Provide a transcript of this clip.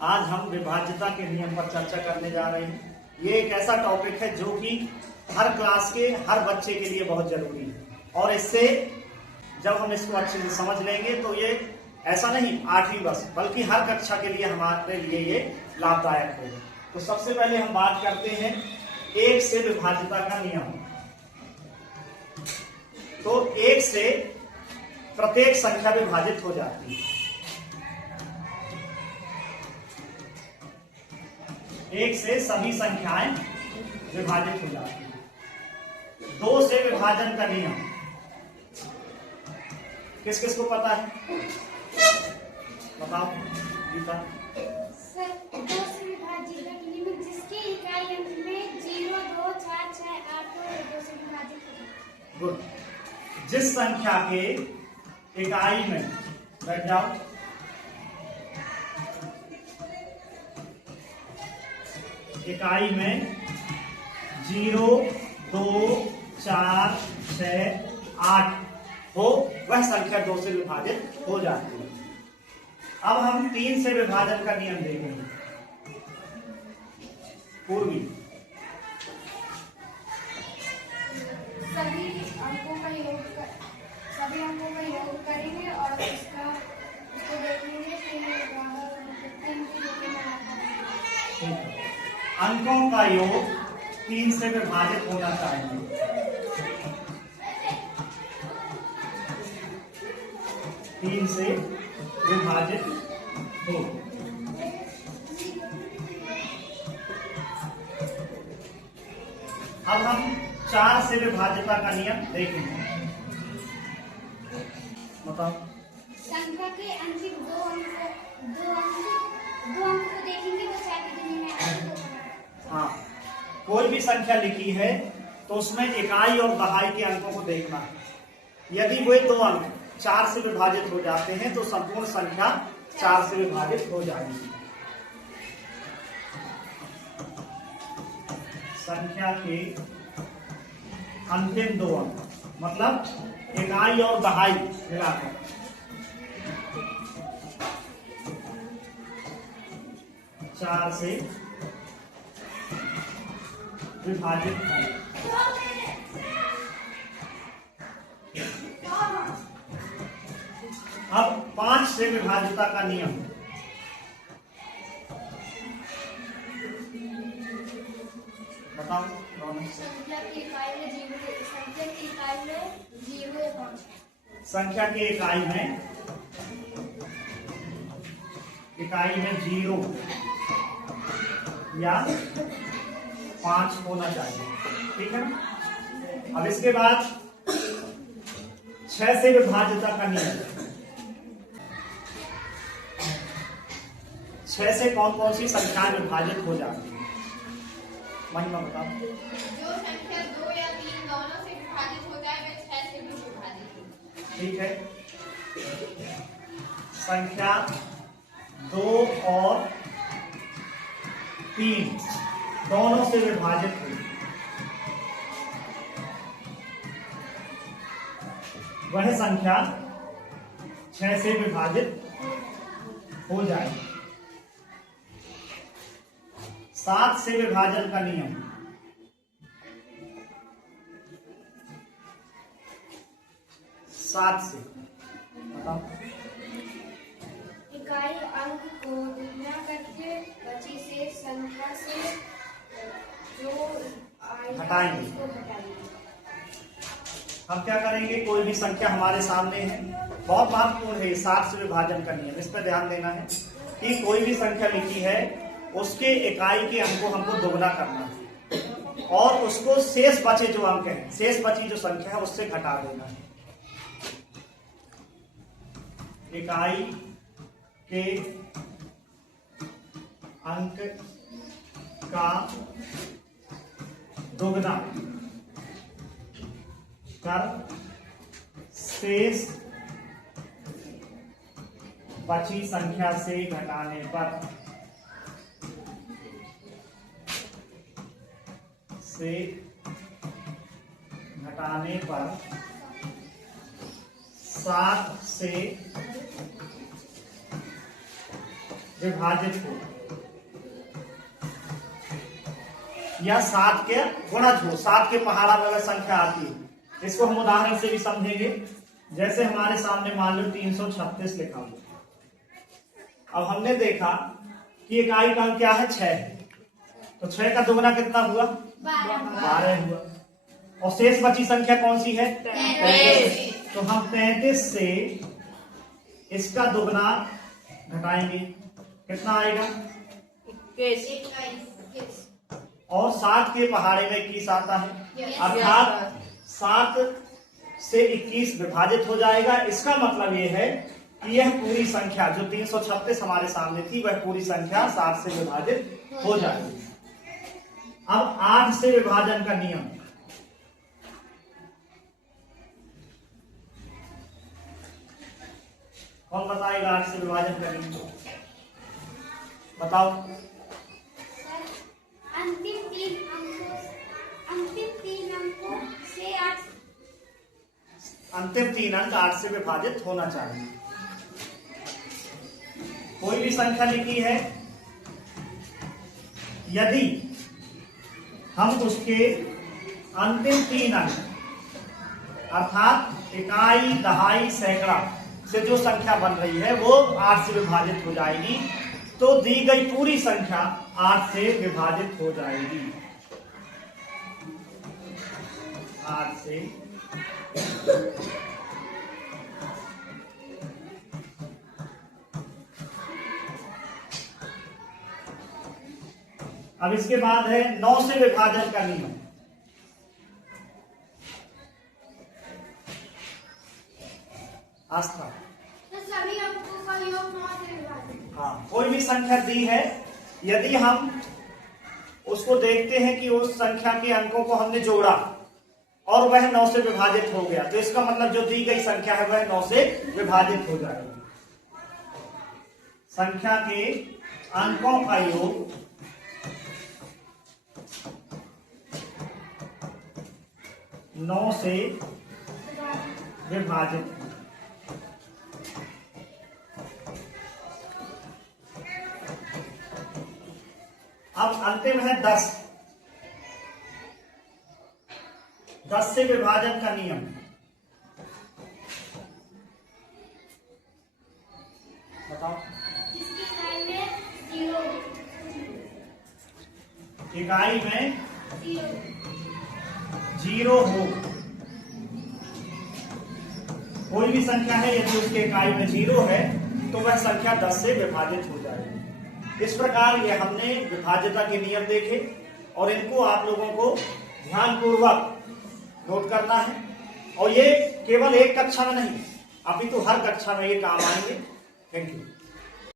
आज हम विभाज्यता के नियम पर चर्चा करने जा रहे हैं। ये एक ऐसा टॉपिक है जो कि हर क्लास के हर बच्चे के लिए बहुत जरूरी है और इससे जब हम इसको अच्छे से समझ लेंगे तो ये ऐसा नहीं 8वीं बस बल्कि हर कक्षा के लिए हमारे लिए ये लाभदायक होगा। तो सबसे पहले हम बात करते हैं एक से विभाज्यता का नियम। तो एक से प्रत्येक संख्या विभाजित हो जाती है। एक से सभी संख्याएं विभाजित हो जाती हैं। दो से विभाजन का नियम किस किस को पता है? बताओ गीता। सर, दो से विभाजित का नियम जिसके इकाई अंक में 0, 2, 4, 6, 8 को दो से विभाजित होगा। गुड। जिस संख्या के इकाई में बैठ जाओ इकाई में 0, 2, 4, 6, 8 हो वह संख्या 2 से विभाजित हो जाती है। अब हम 3 से विभाजन का नियम देखेंगे। पूर्वी सभी अंकों का योग करेंगे और उसको देखेंगे कि 3 की जगह में आता है। अंकों का योग 3 से विभाजित होना चाहिए। तीन से विभाजित हो। अब हम 4 से विभाज्यता का नियम देखेंगे। बताओ। संख्या के अंतिम दो अंक को देखेंगे तो 4 की जगह में आएगा। हाँ, कोई भी संख्या लिखी है तो उसमें इकाई और दहाई के अंकों को देखना है। यदि वे दो अंक 4 से विभाजित हो जाते हैं तो संपूर्ण संख्या 4 से विभाजित हो जाएगी। संख्या के अंतिम दो अंक मतलब इकाई और दहाई मिलाकर 4 से विभाजित है। अब 5 से विभाज्यता का नियम। बताओ। संख्या की इकाई में 0 या 5। संख्या की इकाई में 0 या 5 होना चाहिए। ठीक है ना? अब इसके बाद 6 से विभाज्यता का नियम। 6 से कौन कौन सी संख्याएं विभाजित हो जाती है? महिमा बताओ। जो संख्या 2 या 3 दोनों से विभाजित हो जाए वह 6 से भी विभाजित हो। ठीक है। संख्या 2 और 3 दोनों से विभाजित हुई वह संख्या 6 से विभाजित हो जाएगी। 7 से विभाजन का नियम। 7 से बताओ। इकाई अंक को दुगना करके बची से संख्या से जो हटाएंगे। उसको हटाएंगे। हम क्या करेंगे? कोई भी संख्या हमारे सामने है, बहुत महत्वपूर्ण है 7 से विभाजन का नियम। इस पर ध्यान देना है कि कोई भी संख्या लिखी है उसके इकाई के अंक को हमको दोगुना करना है और उसको शेष बचे जो अंक हैं, शेष बची जो संख्या है उससे घटा देना है। इकाई के अंक का दोगुना कर शेष बची संख्या से घटाने पर से घटाने पर 7 से विभाजित हो या 7 के गुणज हो, 7 के पहाड़ा में अगर संख्या आती है। इसको हम उदाहरण से भी समझेंगे। जैसे हमारे सामने मान लो 336 लिखा हुआ। अब हमने देखा कि इकाई का अंक क्या है 6, तो 6 का दुगना कितना हुआ 12 हुआ। और शेष बची संख्या कौन सी है 33। तो हम 33 से इसका दुगना घटाएंगे, कितना आएगा 21। और 7 के पहाड़े में 21 आता है, अर्थात 7 से 21 विभाजित हो जाएगा। इसका मतलब यह है कि यह पूरी संख्या जो 336 हमारे सामने थी वह पूरी संख्या 7 से विभाजित हो जाएगी। अब 8 से विभाजन का नियम, कौन बताएगा 8 से विभाजन का नियम? बताओ। अंतिम तीन अंक 8 से विभाजित होना चाहिए। कोई भी संख्या लिखी है, यदि हम उसके अंतिम 3 अंक अर्थात इकाई, दहाई, सैकड़ा से जो संख्या बन रही है वो 8 से विभाजित हो जाएगी, तो दी गई पूरी संख्या 8 से विभाजित हो जाएगी। 8 से अब इसके बाद है 9 से विभाजन का नियम। आस्था, तो सभी अंकों का योग 9 से विभाजित। हाँ, कोई भी संख्या दी है, यदि हम उसको देखते हैं कि उस संख्या के अंकों को हमने जोड़ा और वह 9 से विभाजित हो गया, तो इसका मतलब जो दी गई संख्या है वह 9 से विभाजित हो जाएगी। संख्या के अंकों का योग 9 से विभाजित। अब अंतिम है 10। 10 से विभाजन का नियम, बताओ। जिसकी इकाई में 0 इकाई में 0 हो, कोई भी संख्या है यदि उसके इकाई में 0 है तो वह संख्या 10 से विभाजित हो जाएगी। इस प्रकार ये हमने विभाज्यता के नियम देखे और इनको आप लोगों को ध्यानपूर्वक नोट करना है। और ये केवल एक कक्षा में नहीं, अभी तो हर कक्षा में ये काम आएंगे। Thank you.